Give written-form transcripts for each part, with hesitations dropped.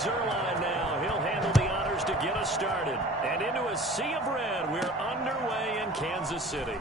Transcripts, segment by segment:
Zerline now. He'll handle the honors to get us started. And into a sea of red, we're underway in Kansas City.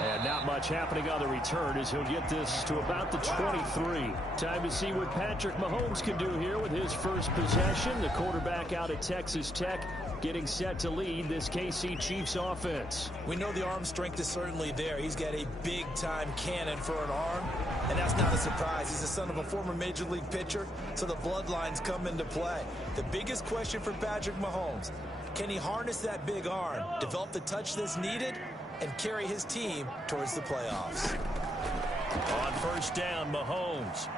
And not much happening on the return as he'll get this to about the 23. Time to see what Patrick Mahomes can do here with his first possession. The quarterback out at Texas Tech getting set to lead this KC Chiefs offense. We know the arm strength is certainly there. He's got a big-time cannon for an arm, and that's not a surprise. He's the son of a former Major League pitcher, so the bloodlines come into play. The biggest question for Patrick Mahomes, can he harness that big arm, develop the touch that's needed, and carry his team towards the playoffs? On first down, Mahomes.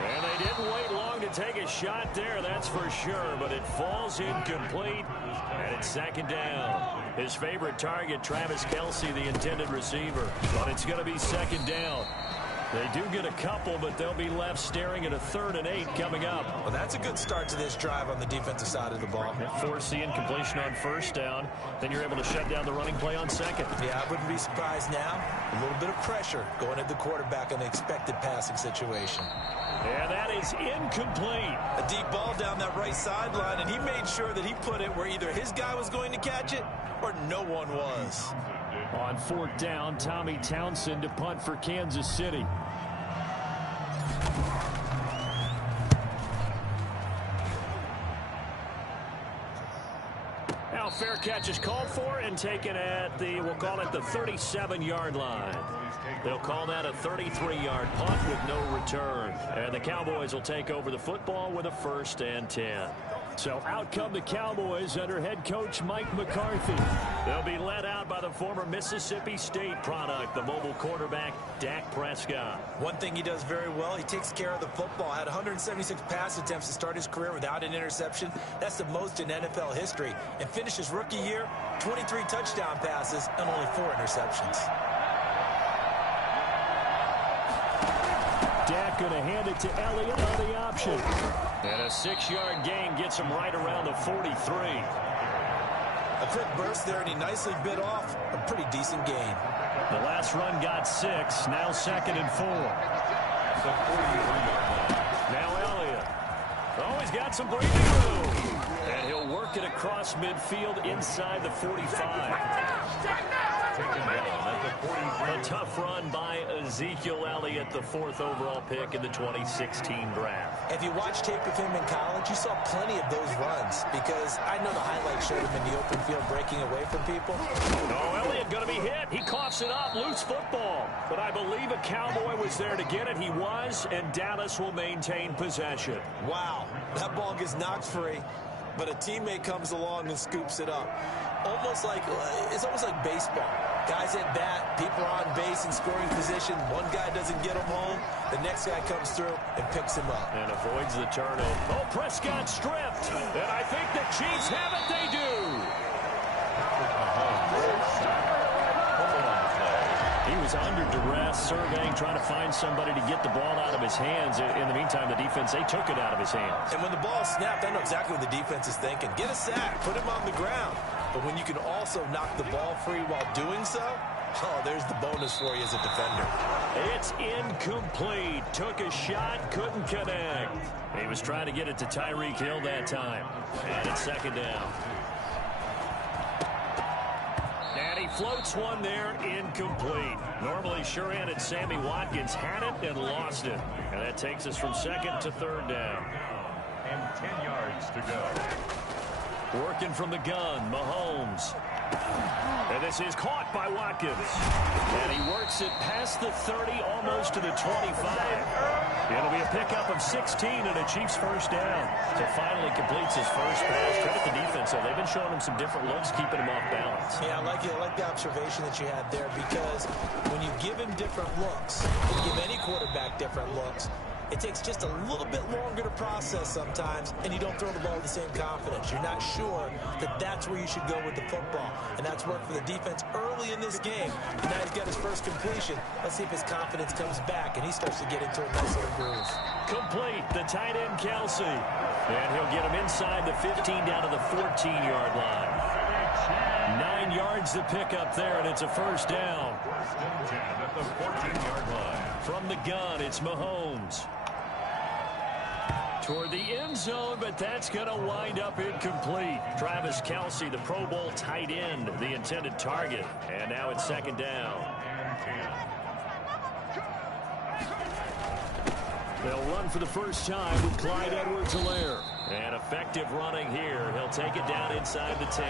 And they didn't wait long to take a shot there, that's for sure, but it falls incomplete, and it's second down. His favorite target, Travis Kelce, the intended receiver, but it's going to be second down. They do get a couple, but they'll be left staring at a 3rd and 8 coming up. Well, that's a good start to this drive on the defensive side of the ball. Force the incompletion on first down. Then you're able to shut down the running play on second. Yeah, I wouldn't be surprised now. A little bit of pressure going at the quarterback in the expected passing situation. And that is incomplete. A deep ball down that right sideline, and he made sure that he put it where either his guy was going to catch it or no one was. On 4th down, Tommy Townsend to punt for Kansas City. Now fair catch is called for and taken at the, we'll call it the 37-yard line. They'll call that a 33-yard punt with no return. And the Cowboys will take over the football with a 1st and 10. So out come the Cowboys under head coach Mike McCarthy. They'll be led out by the former Mississippi State product, the mobile quarterback, Dak Prescott. One thing he does very well, he takes care of the football. Had 176 pass attempts to start his career without an interception. That's the most in NFL history. And finished his rookie year, 23 touchdown passes and only 4 interceptions. Dak going to hand it to Elliott on the option. And a 6-yard gain gets him right around the 43. A quick burst there, and he nicely bit off a pretty decent gain. The last run got 6, now 2nd and 4. Now Elliott. Oh, he's got some breathing room. And he'll work it across midfield inside the 45. A tough run by Ezekiel Elliott, the 4th overall pick in the 2016 draft. If you watched tape of him in college, you saw plenty of those runs because I know the highlights showed him in the open field breaking away from people. No, Elliott going to be hit. He coughs it up, loose football. But I believe a Cowboy was there to get it. He was, and Dallas will maintain possession. Wow, that ball gets knocked free, but a teammate comes along and scoops it up. It's almost like baseball. Guys at bat, people are on base in scoring position. One guy doesn't get him home. The next guy comes through and picks him up. And avoids the turnover. Oh, Prescott stripped. And I think the Chiefs have it. They do. He was under duress, surveying, trying to find somebody to get the ball out of his hands. In the meantime, the defense, they took it out of his hands. And when the ball snapped, I know exactly what the defense is thinking. Get a sack, put him on the ground. But when you can also knock the ball free while doing so, oh, there's the bonus for you as a defender. It's incomplete. Took a shot, couldn't connect. He was trying to get it to Tyreek Hill that time. And it's 2nd down. And he floats one there, incomplete. Normally sure-handed Sammy Watkins had it and lost it. And that takes us from 2nd to 3rd down. And 10 yards to go. Working from the gun, Mahomes. And this is caught by Watkins. And he works it past the 30, almost to the 25. It'll be a pickup of 16 and a Chiefs 1st down. So finally completes his first pass. Credit the defense, though. They've been showing him some different looks, keeping him off balance. Yeah, I like the observation that you had there, because when you give him different looks, when you give any quarterback different looks, it takes just a little bit longer to process sometimes, and you don't throw the ball with the same confidence. You're not sure that that's where you should go with the football, and that's worked for the defense early in this game. And now he's got his first completion. Let's see if his confidence comes back, and he starts to get into a nice little groove. Complete, the tight end, Kelce. And he'll get him inside the 15 down to the 14-yard line. 9 yards to pick up there, and it's a 1st down. 1st and 10 at the 14-yard line. From the gun, it's Mahomes. toward the end zone, but that's going to wind up incomplete. Travis Kelce, the Pro Bowl tight end, the intended target. And now it's second down. They'll run for the first time with Clyde Edwards-Helaire. And effective running here. He'll take it down inside the 10.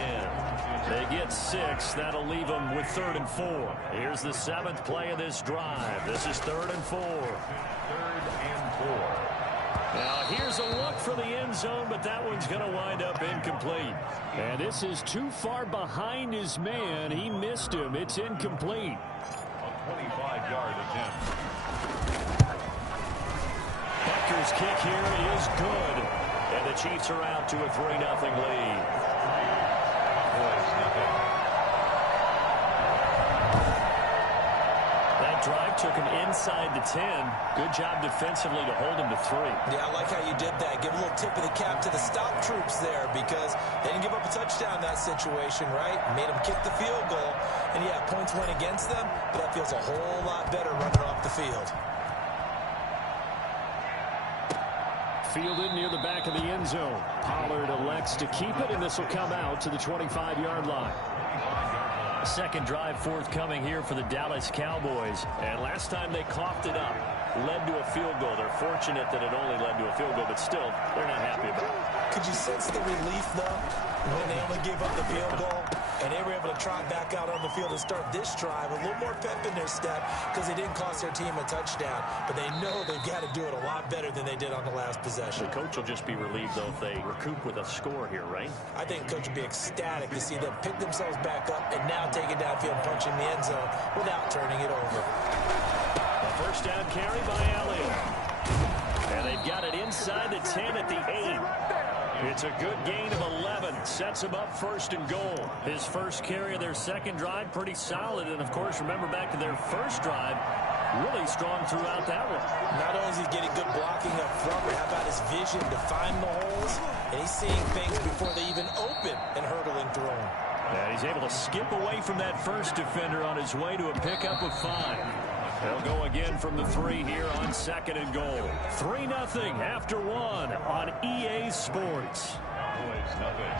They get 6. That'll leave them with 3rd and 4. Here's the 7th play of this drive. This is 3rd and 4. 3rd and 4. Now here's a look for the end zone, but that one's going to wind up incomplete. And this is too far behind his man. He missed him. It's incomplete. A 25-yard attempt. Butker's kick here is good. And the Chiefs are out to a 3-0 lead. Cowboys nothing. That drive took him inside the 10. Good job defensively to hold him to 3. Yeah, I like how you did that. Give a little tip of the cap to the stop troops there because they didn't give up a touchdown in that situation, right? Made them kick the field goal. And, yeah, points went against them, but that feels a whole lot better running off the field. Fielded near the back of the end zone. Pollard elects to keep it, and this will come out to the 25-yard line. Second drive forthcoming here for the Dallas Cowboys. And last time they coughed it up, led to a field goal. They're fortunate that it only led to a field goal, but still, they're not happy about it. Could you sense the relief, though, when they only gave up the field goal? And they were able to trot back out on the field and start this drive. A little more pep in their step because they didn't cost their team a touchdown. But they know they've got to do it a lot better than they did on the last possession. The coach will just be relieved, though, if they recoup with a score here, right? I think the coach would be ecstatic to see them pick themselves back up and now take it downfield, punching the end zone without turning it over. A first down carry by Elliott. And they've got it inside the 10 at the 8. It's a good gain of 11. Sets him up 1st and goal. His first carry of their second drive, pretty solid. And, of course, remember back to their first drive, really strong throughout that one. Not only is he getting good blocking up front, but how about his vision to find the holes? And he's seeing things before they even open and hurdling through them. And he's able to skip away from that first defender on his way to a pickup of 5. They'll go again from the 3 here on 2nd and goal. 3-0 after 1 on EA Sports. Cowboys nothing.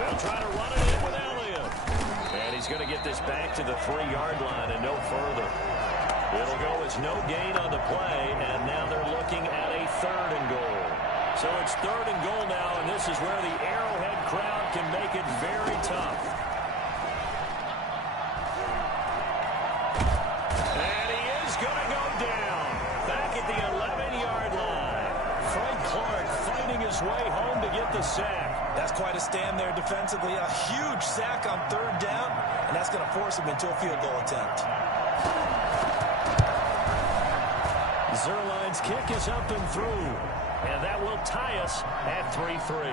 They'll try to run it in with Elliott. And he's going to get this back to the 3-yard line and no further. It'll go as no gain on the play, and now they're looking at a 3rd and goal. So it's 3rd and goal now, and this is where the Arrowhead crowd can make it very tough. And he is going to go down back at the 11-yard line. Frank Clark fighting his way home to get the sack. That's quite a stand there defensively. A huge sack on 3rd down, and that's going to force him into a field goal attempt. Zerline's kick is up and through. And that will tie us at 3-3.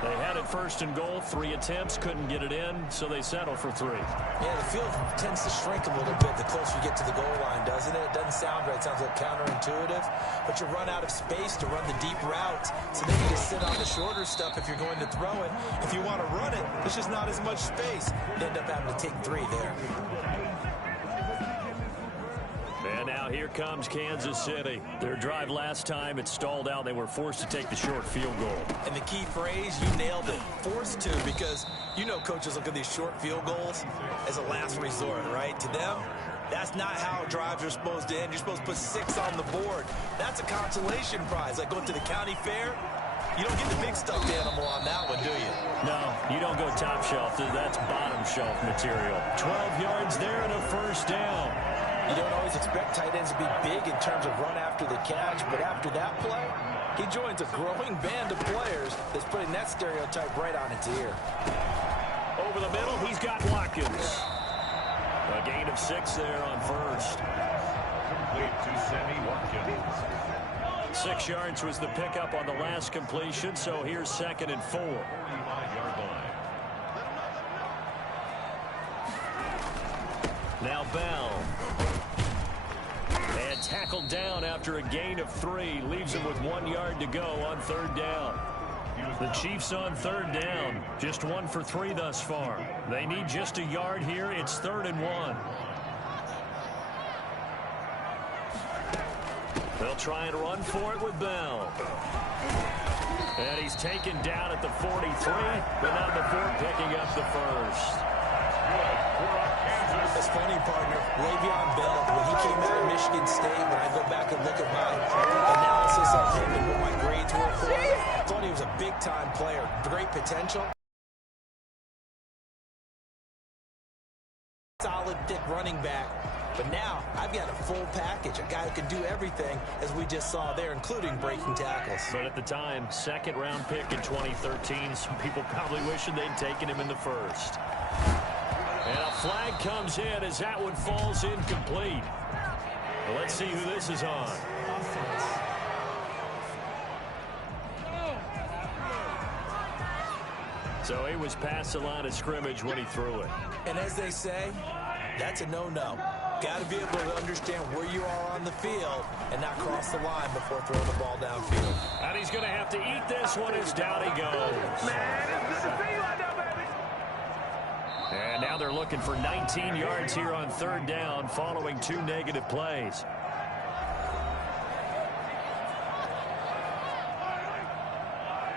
They had it 1st and goal, 3 attempts, couldn't get it in, so they settle for 3. Yeah, the field tends to shrink a little bit the closer you get to the goal line, doesn't it? It doesn't sound right. It sounds like counterintuitive. But you run out of space to run the deep routes, so then you just sit on the shorter stuff if you're going to throw it. If you want to run it, there's just not as much space. You end up having to take 3 there. And now here comes Kansas City. Their drive last time, it stalled out. They were forced to take the short field goal. And the key phrase, you nailed it, forced to, because you know coaches look at these short field goals as a last resort, right? To them, that's not how drives are supposed to end. You're supposed to put 6 on the board. That's a consolation prize. Like going to the county fair, you don't get the big stuffed animal on that one, do you? No, you don't go top shelf. That's bottom shelf material. 12 yards there and a first down. You don't always expect tight ends to be big in terms of run after the catch, but after that play, he joins a growing band of players that's putting that stereotype right on its ear. Over the middle, he's got Watkins. A gain of 6 there on 1st. Complete to Sammy Watkins. 6 yards was the pickup on the last completion, so here's 2nd and 4. 45-yard line. Now Bell. And tackled down after a gain of 3. Leaves him with 1 yard to go on 3rd down. He was The Chiefs on third down. Just 1 for 3 thus far. They need just a yard here. It's 3rd and 1. They'll try and run for it with Bell. And he's taken down at the 43, but not before picking up the first. It's funny, partner. Le'Veon Bell, when he came out of Michigan State, when I go back and look at my analysis of him and what my grades were for him, I thought he was a big-time player. Great potential. Solid, thick running back. But now, I've got a full package, a guy who can do everything, as we just saw there, including breaking tackles. But at the time, 2nd-round pick in 2013, some people probably wishing they'd taken him in the first. And a flag comes in as that one falls incomplete. Well, let's see who this is on. So he was past the line of scrimmage when he threw it. And as they say, that's a no-no. Got to be able to understand where you are on the field and not cross the line before throwing the ball downfield. And he's going to have to eat this one as down he goes. And now they're looking for 19 yards here on 3rd down following 2 negative plays.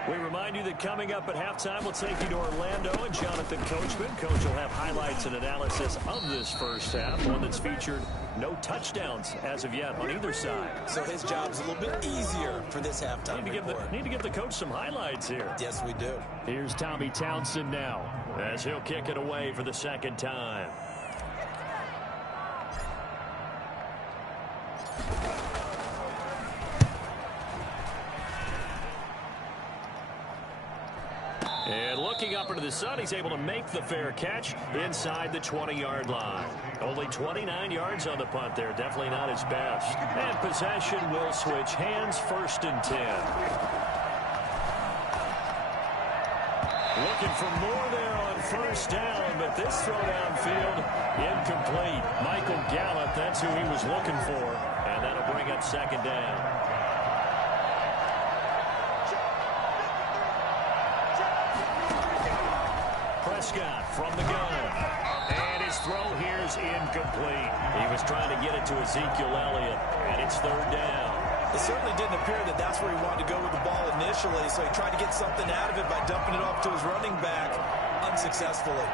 We remind you that coming up at halftime, we'll take you to Orlando and Jonathan Coachman. Coach will have highlights and analysis of this first half, one that's featured no touchdowns as of yet on either side. So his job's a little bit easier for this halftime report. Need to give the coach some highlights here. Yes, we do. Here's Tommy Townsend now as he'll kick it away for the 2nd time. And looking up into the sun, he's able to make the fair catch inside the 20-yard line. Only 29 yards on the punt there. Definitely not his best. And possession will switch hands, 1st and 10. Looking for more there on 1st down, but this throw downfield incomplete. Michael Gallup, that's who he was looking for. And that'll bring up 2nd down. Prescott from the gun. And his throw here is incomplete. He was trying to get it to Ezekiel Elliott, and it's 3rd down. It certainly didn't appear that that's where he wanted to go with the ball initially, so he tried to get something out of it by dumping it off to his running back unsuccessfully.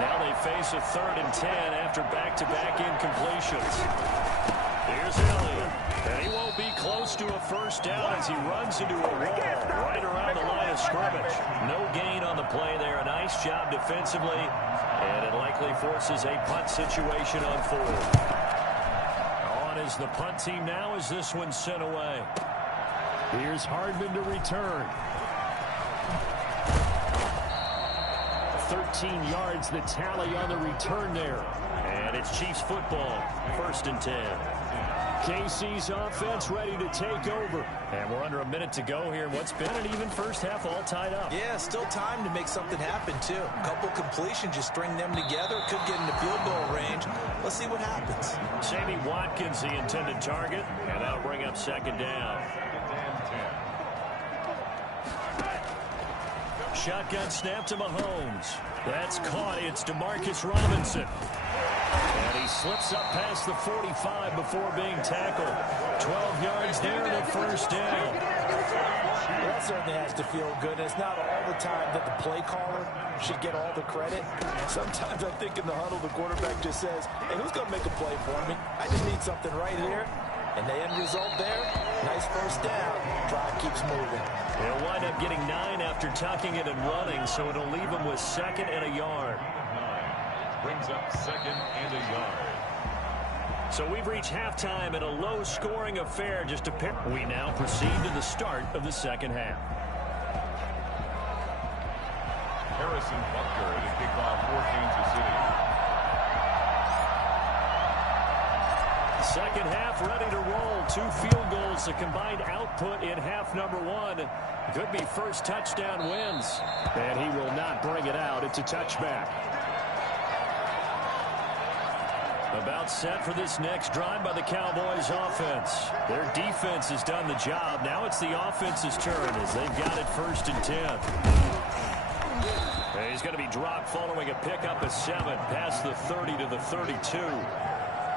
Now they face a 3rd and 10 after back-to-back incompletions. Here's Elliott. And he won't be close to a 1st down as he runs into a wall right around the line of scrimmage. No gain on the play there. A nice job defensively. And it likely forces a punt situation on 4th. On is the punt team now as this one's sent away. Here's Hardman to return. 13 yards the tally on the return there. And it's Chiefs football. 1st and 10. KC's offense ready to take over. And we're under a minute to go here in what's been an even first half, all tied up. Yeah, still time to make something happen, too. A couple completions, you string them together, could get into field goal range. Let's see what happens. Sammy Watkins, the intended target, and that'll bring up 2nd down. Shotgun snap to Mahomes. That's caught. It's Demarcus Robinson. And he slips up past the 45 before being tackled. 12 yards there and a 1st down. Well, that certainly has to feel good. And it's not all the time that the play caller should get all the credit. Sometimes I think in the huddle, the quarterback just says, hey, who's going to make a play for me? I just need something right here. And the end result there, nice 1st down. Drive keeps moving. He'll wind up getting 9 after tucking it and running, so it'll leave him with 2nd and a yard. Brings up 2nd and a yard. So we've reached halftime in a low-scoring affair. Just a pick. We now proceed to the start of the 2nd half. Harrison Butker to kick off for Kansas City. 2nd half ready to roll. 2 field goals, the combined output in half number 1. Could be first touchdown wins. And he will not bring it out. It's a touchback. About set for this next drive by the Cowboys offense. Their defense has done the job. Now it's the offense's turn as they've got it 1st and 10. And he's going to be dropped following a pickup of 7 past the 30 to the 32.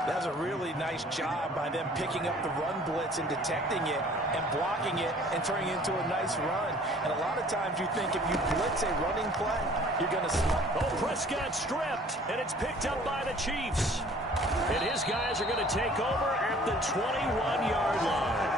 That was a really nice job by them picking up the run blitz and detecting it and blocking it and turning it into a nice run. And a lot of times you think if you blitz a running play, you're going to slump. Oh, Prescott stripped, and it's picked up by the Chiefs. And his guys are going to take over at the 21-yard line.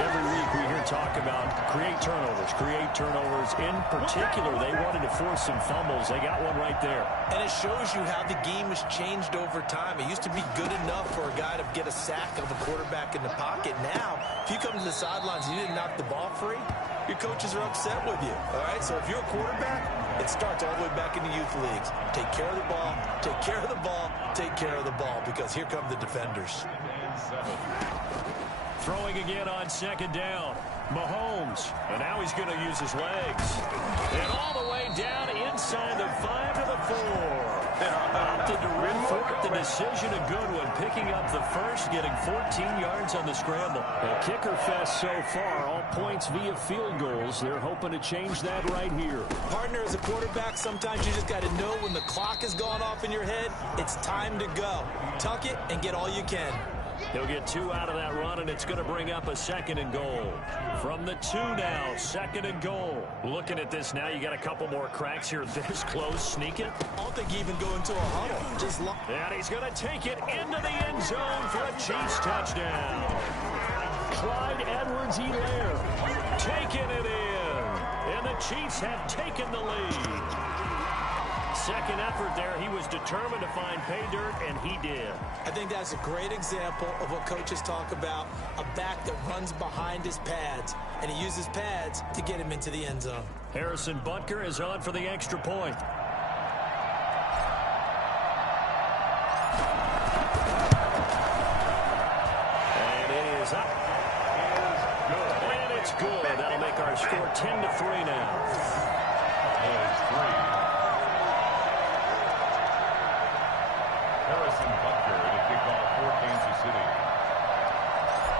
Every week we hear talk about create turnovers. In particular, they wanted to force some fumbles. They got one right there. And it shows you how the game has changed over time. It used to be good enough for a guy to get a sack of a quarterback in the pocket. Now, if you come to the sidelines and you didn't knock the ball free, your coaches are upset with you. All right, so if you're a quarterback, it starts all the way back in the youth leagues. Take care of the ball, take care of the ball, take care of the ball, because here come the defenders. Throwing again on 2nd down. Mahomes, and now he's going to use his legs. And all the way down inside the 5 to the 4. Opted to run for it. The decision, a good one. Picking up the first, getting 14 yards on the scramble. A kicker fest so far. All points via field goals. They're hoping to change that right here. Partner, as a quarterback, sometimes you just got to know when the clock has gone off in your head, it's time to go. Tuck it and get all you can. He'll get 2 out of that run, and it's going to bring up a 2nd and goal. From the 2 now, 2nd and goal. Looking at this now, you got a couple more cracks here. This close, sneak it. I don't think he even go into a huddle. And he's going to take it into the end zone for a Chiefs touchdown. Clyde Edwards-Helaire taking it in. And the Chiefs have taken the lead. Second effort there. He was determined to find pay dirt, and he did. I think that's a great example of what coaches talk about, a back that runs behind his pads, and he uses pads to get him into the end zone. Harrison Butker is on for the extra point. And it is up. And it's good. That'll make our score 10-3 now.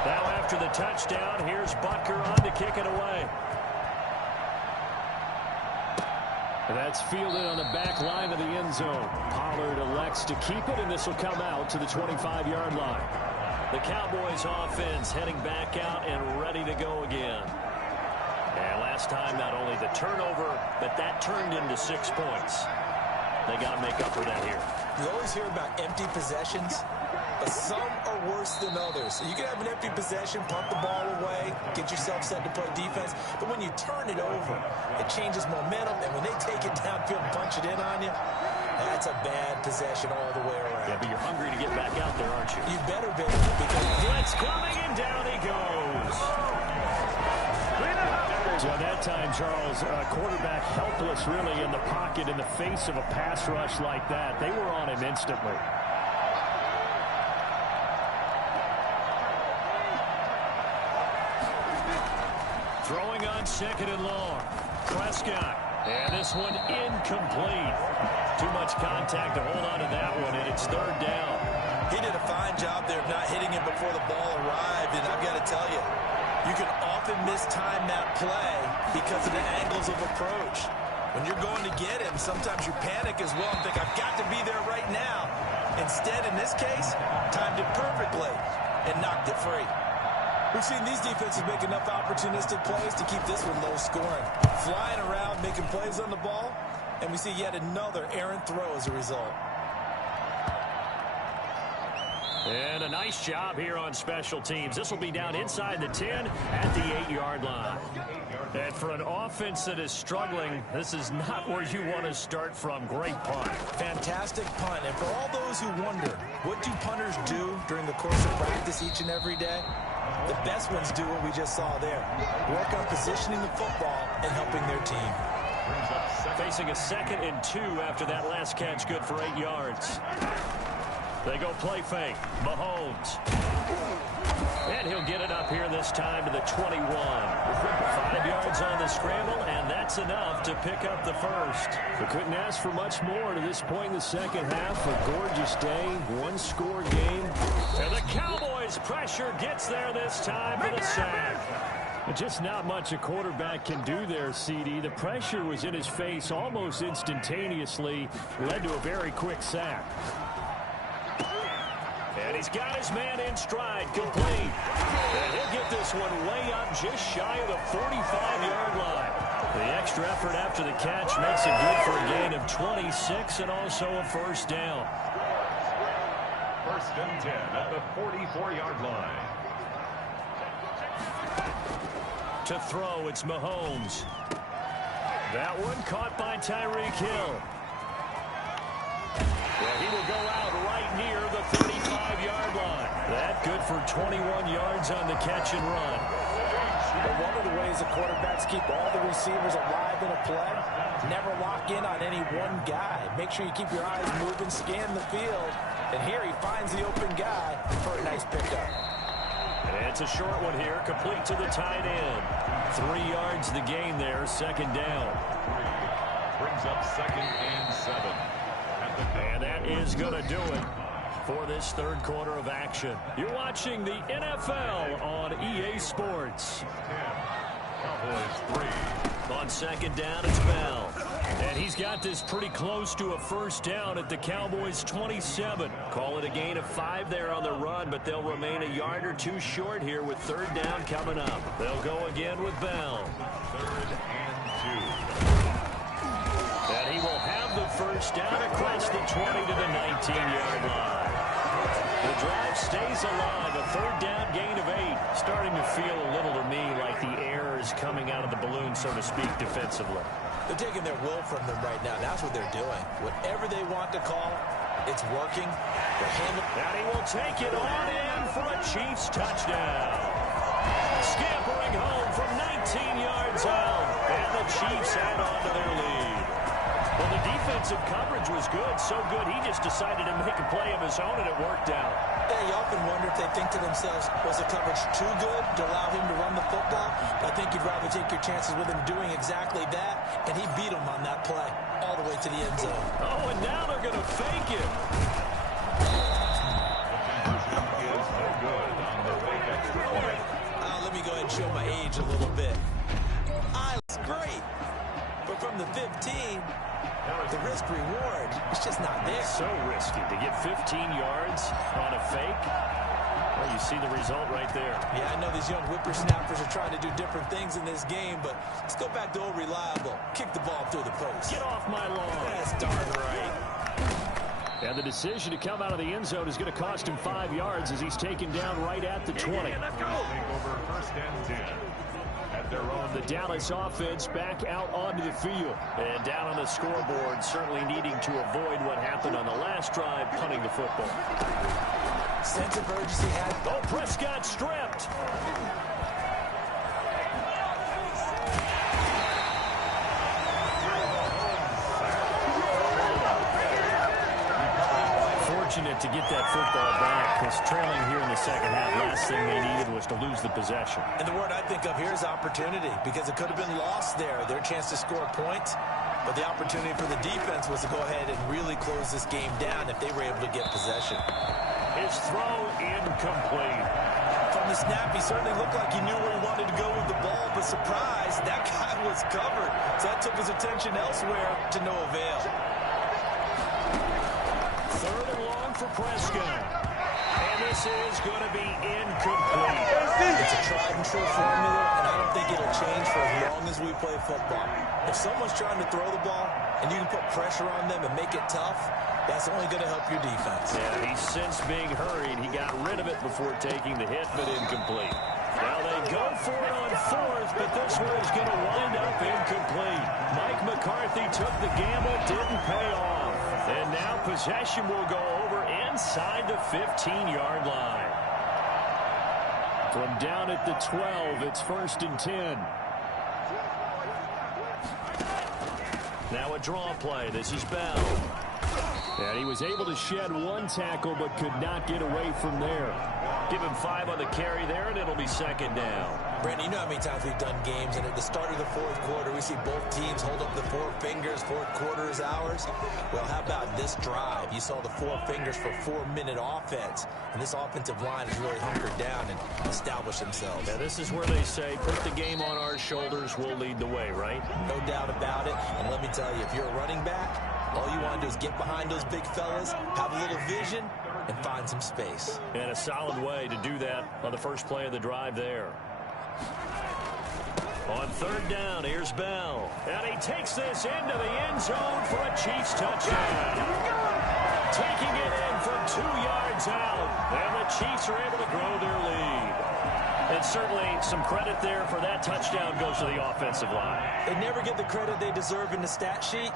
Now after the touchdown, here's Butker on to kick it away. And that's fielded on the back line of the end zone. Pollard elects to keep it, and this will come out to the 25-yard line. The Cowboys offense heading back out and ready to go again. And last time, not only the turnover, but that turned into 6 points. They got to make up for that here. You always hear about empty possessions, but some are worse than others. So you can have an empty possession, punt the ball away, get yourself set to play defense, but when you turn it over, it changes momentum, and when they take it downfield and punch it in on you, that's a bad possession all the way around. Yeah, but you're hungry to get back out there, aren't you? You better be, because blitz coming, and down he goes. So that time, Charles, quarterback helpless really in the pocket in the face of a pass rush like that. They were on him instantly. Throwing on 2nd and long. Prescott. And this one incomplete. Too much contact to hold on to that one, and it's 3rd down. He did a fine job there of not hitting it before the ball arrived, and I've got to tell you, you can often mistime that play because of the angles of approach. When you're going to get him, sometimes you panic as well and think, I've got to be there right now. Instead, in this case, timed it perfectly and knocked it free. We've seen these defenses make enough opportunistic plays to keep this one low scoring. Flying around, making plays on the ball, and we see yet another errant throw as a result. And a nice job here on special teams. This will be down inside the 10 at the 8-yard line. And for an offense that is struggling, this is not where you want to start from. Great punt. Fantastic punt. And for all those who wonder, what do punters do during the course of practice each and every day? The best ones do what we just saw there. Work on positioning the football and helping their team. Facing a 2nd and 2 after that last catch, good for 8 yards. They go play fake. Mahomes. And he'll get it up here this time to the 21. 5 yards on the scramble, and that's enough to pick up the first. We couldn't ask for much more to this point in the second half. A gorgeous day, one-score game. And the Cowboys' pressure gets there this time for the sack. Just not much a quarterback can do there, CD. The pressure was in his face almost instantaneously, led to a very quick sack. And he's got his man in stride, complete. And he'll get this one way up just shy of the 45-yard line. The extra effort after the catch makes it good for a gain of 26 and also a first down. First and 10 at the 44-yard line. To throw, it's Mahomes. That one caught by Tyreek Hill. Well, he will go out right near the 35-yard line. That good for 21 yards on the catch and run. But one of the ways the quarterbacks keep all the receivers alive in a play, never lock in on any one guy. Make sure you keep your eyes moving, scan the field. And here he finds the open guy for a nice pickup. And it's a short one here, complete to the tight end. 3 yards the gain there, second down. Brings up second and 7. And that is going to do it for this third quarter of action. You're watching the NFL on EA Sports. 10. Cowboys 3. On second down, it's Bell. And he's got this pretty close to a first down at the Cowboys' 27. Call it a gain of 5 there on the run, but they'll remain a yard or two short here with third down coming up. They'll go again with Bell. Third and 2. And he will have the first down across the 20 to the 19-yard line. The drive stays alive, a third down gain of 8. Starting to feel a little to me like the air is coming out of the balloon, so to speak, defensively. They're taking their will from them right now. That's what they're doing. Whatever they want to call, it's working. And he will take it on in for a Chiefs touchdown. Scampering home from 19 yards out. And the Chiefs add on to their lead. Well, the defensive coverage was good, so good he just decided to make a play of his own, and it worked out. Yeah, you often wonder if they think to themselves, was the coverage too good to allow him to run the football? I think you'd rather take your chances with him doing exactly that, and he beat him on that play all the way to the end zone. Oh, and now they're going to fake it. Is no good on the fake extra point. Let me go ahead and show my age a little bit. It's great, but from the 15, the risk-reward is just not there. So risky to get 15 yards on a fake. Well, you see the result right there. Yeah, I know these young whippersnappers are trying to do different things in this game, but let's go back to old reliable. Kick the ball through the post. Get off my lawn. That's darn right. And the decision to come out of the end zone is going to cost him 5 yards as he's taken down right at the 20. Let's go. Take over first and 10. At their own. The Dallas offense back out onto the field. And down on the scoreboard, certainly needing to avoid what happened on the last drive, punting the football. Sense of urgency had. Oh, Prescott stripped. Fortunate to get that football back, because trailing here in the second half, last thing they needed was to lose the possession. And the word I think of here is opportunity, because it could have been lost there. Their chance to score points, but the opportunity for the defense was to go ahead and really close this game down if they were able to get possession. His throw incomplete. From the snap, he certainly looked like he knew where he wanted to go with the ball, but surprise, that guy was covered. So that took his attention elsewhere to no avail. Third and long for Prescott. And this is going to be incomplete. It's a tried and true formula, and I don't think it'll change for as long as we play football. If someone's trying to throw the ball and you can put pressure on them and make it tough, that's only going to help your defense. Yeah, he's since being hurried. He got rid of it before taking the hit, but incomplete. Now they go for it on fourth, but this one is going to wind up incomplete. Mike McCarthy took the gamble, didn't pay off. And now possession will go over inside the 15-yard line. From down at the 12, it's first and 10. Now a draw play. This is Bell. And he was able to shed one tackle, but could not get away from there. Give him 5 on the carry there, and it'll be second down. Brandon, you know how many times we've done games, and at the start of the fourth quarter, we see both teams hold up the 4 fingers, fourth quarter is ours. Well, how about this drive? You saw the 4 fingers for 4-minute offense, and this offensive line has really hunkered down and established themselves. Now, this is where they say, put the game on our shoulders, we'll lead the way, right? No doubt about it, and let me tell you, if you're a running back, all you want to do is get behind those big fellas, have a little vision, and find some space. And a solid way to do that on the first play of the drive there. On third down, here's Bell. And he takes this into the end zone for a Chiefs touchdown. Taking it in from 2 yards out. And the Chiefs are able to grow their lead. And certainly some credit there for that touchdown goes to the offensive line. They never get the credit they deserve in the stat sheet,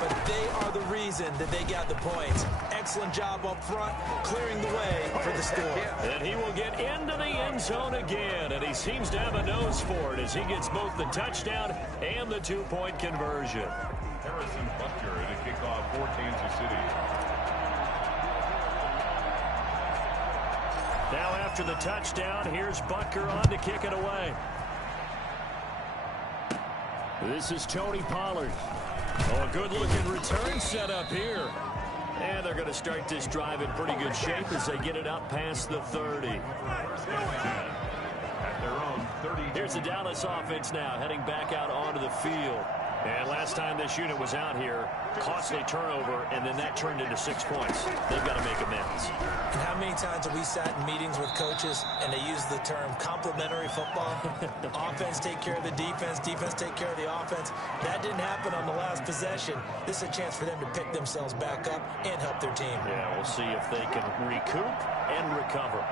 but they are the reason that they got the points. Excellent job up front, clearing the way for the score. And he will get into the end zone again, and he seems to have a nose for it as he gets both the touchdown and the 2-point conversion. Harrison Butker at a kickoff for Kansas City. Now after the touchdown, here's Butker on to kick it away. This is Tony Pollard. Oh, a good-looking return set up here. And they're going to start this drive in pretty good shape as they get it up past the 30. At their own 30. Here's the Dallas offense now heading back out onto the field. And last time this unit was out here, costly turnover, and then that turned into 6 points. They've got to make amends. And how many times have we sat in meetings with coaches and they use the term complementary football? Offense take care of the defense, defense take care of the offense. That didn't happen on the last possession. This is a chance for them to pick themselves back up and help their team. Yeah, we'll see if they can recoup and recover.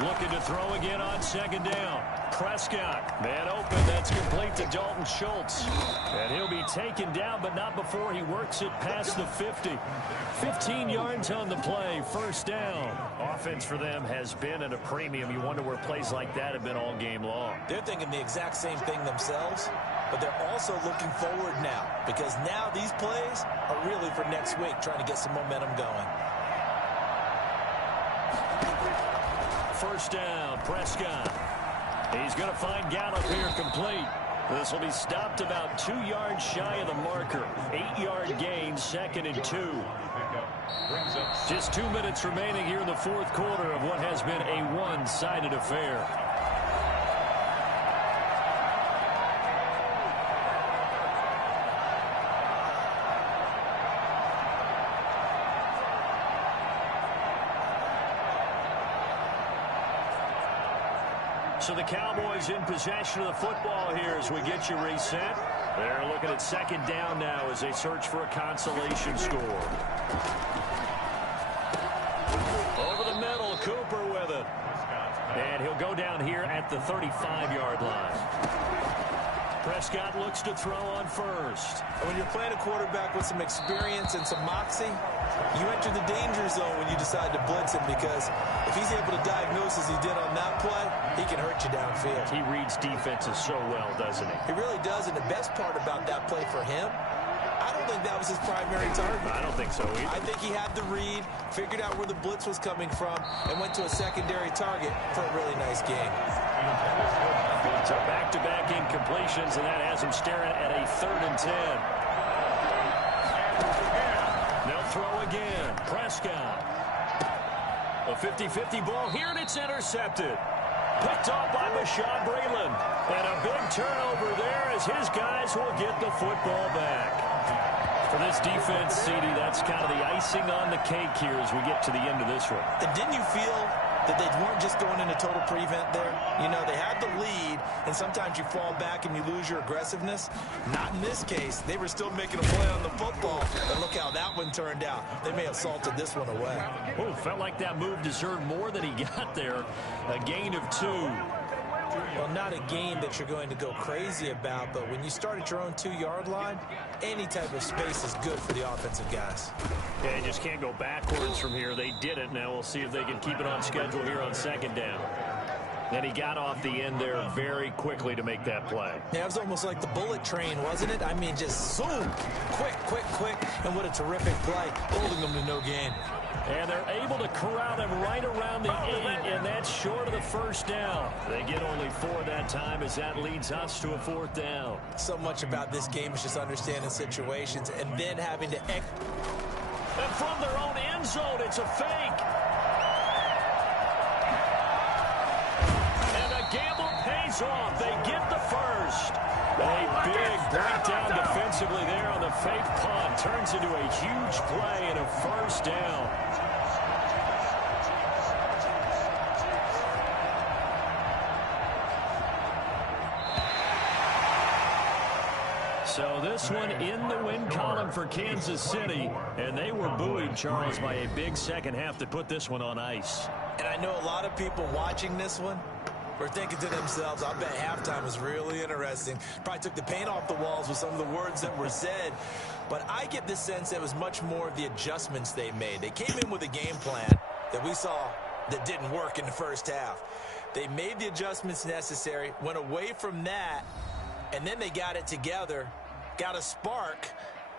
Looking to throw again on second down. Prescott, man open, that's complete to Dalton Schultz. And he'll be taken down, but not before he works it past the 50. 15 yards on the play, first down. Offense for them has been at a premium. You wonder where plays like that have been all game long. They're thinking the exact same thing themselves, but they're also looking forward now, because now these plays are really for next week, trying to get some momentum going. First down, Prescott. He's going to find Gallup here complete. This will be stopped about 2 yards shy of the marker. 8-yard gain, 2nd and 2. Just 2 minutes remaining here in the fourth quarter of what has been a one-sided affair. So the Cowboys in possession of the football here as we get you reset. They're looking at second down now as they search for a consolation score. Over the middle, Cooper with it. And he'll go down here at the 35-yard line. Prescott looks to throw on first. When you're playing a quarterback with some experience and some moxie, you enter the danger zone when you decide to blitz him, because if he's able to diagnose as he did on that play, he can hurt you downfield. He reads defenses so well, doesn't he? He really does, and the best part about that play for him, I don't think that was his primary target. I don't think so either. I think he had the read, figured out where the blitz was coming from, and went to a secondary target for a really nice game. So back-to-back incompletions, and that has him staring at a 3rd and 10. They'll throw again. Prescott. A 50-50 ball here, and it's intercepted. Picked off by Bashaud Breeland. And a big turnover there as his guys will get the football back. For this defense, CD, that's kind of the icing on the cake here as we get to the end of this one. And didn't you feel that they weren't just going into total prevent there? You know, they had the lead, and sometimes you fall back and you lose your aggressiveness. Not in this case. They were still making a play on the football, and look how that one turned out. They may have salted this one away. Oh, felt like that move deserved more than he got there. A gain of 2. Well, not a game that you're going to go crazy about, but when you start at your own 2-yard line, any type of space is good for the offensive guys. Yeah, you just can't go backwards from here. They did it. Now we'll see if they can keep it on schedule here on second down. And he got off the end there very quickly to make that play. Yeah, it was almost like the bullet train, wasn't it? I mean, just zoom, quick, and what a terrific play, holding them to no gain. And they're able to corral them right around the 8, and that's short of the first down. They get only 4 that time as that leads us to a 4th down. So much about this game is just understanding situations and then having to... And from their own end zone, it's a fake. And the gamble pays off. They get the first. A big breakdown defensively there on the fake punt. Turns into a huge play and a first down. So this one in the win column for Kansas City. And they were buoyed, Charles, by a big second half to put this one on ice. And I know a lot of people watching this one were thinking to themselves, I bet halftime was really interesting. Probably took the paint off the walls with some of the words that were said. But I get the sense it was much more of the adjustments they made. They came in with a game plan that we saw that didn't work in the first half. They made the adjustments necessary, went away from that, and then they got it together, got a spark,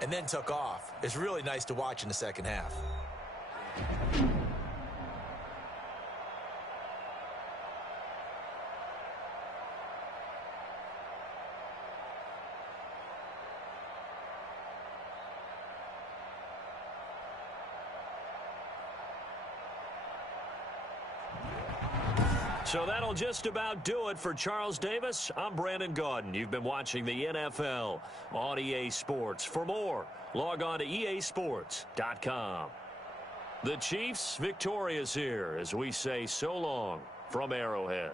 and then took off. It's really nice to watch in the second half. So that'll just about do it for Charles Davis. I'm Brandon Gaudin. You've been watching the NFL on EA Sports. For more, log on to easports.com. The Chiefs victorious here as we say so long from Arrowhead.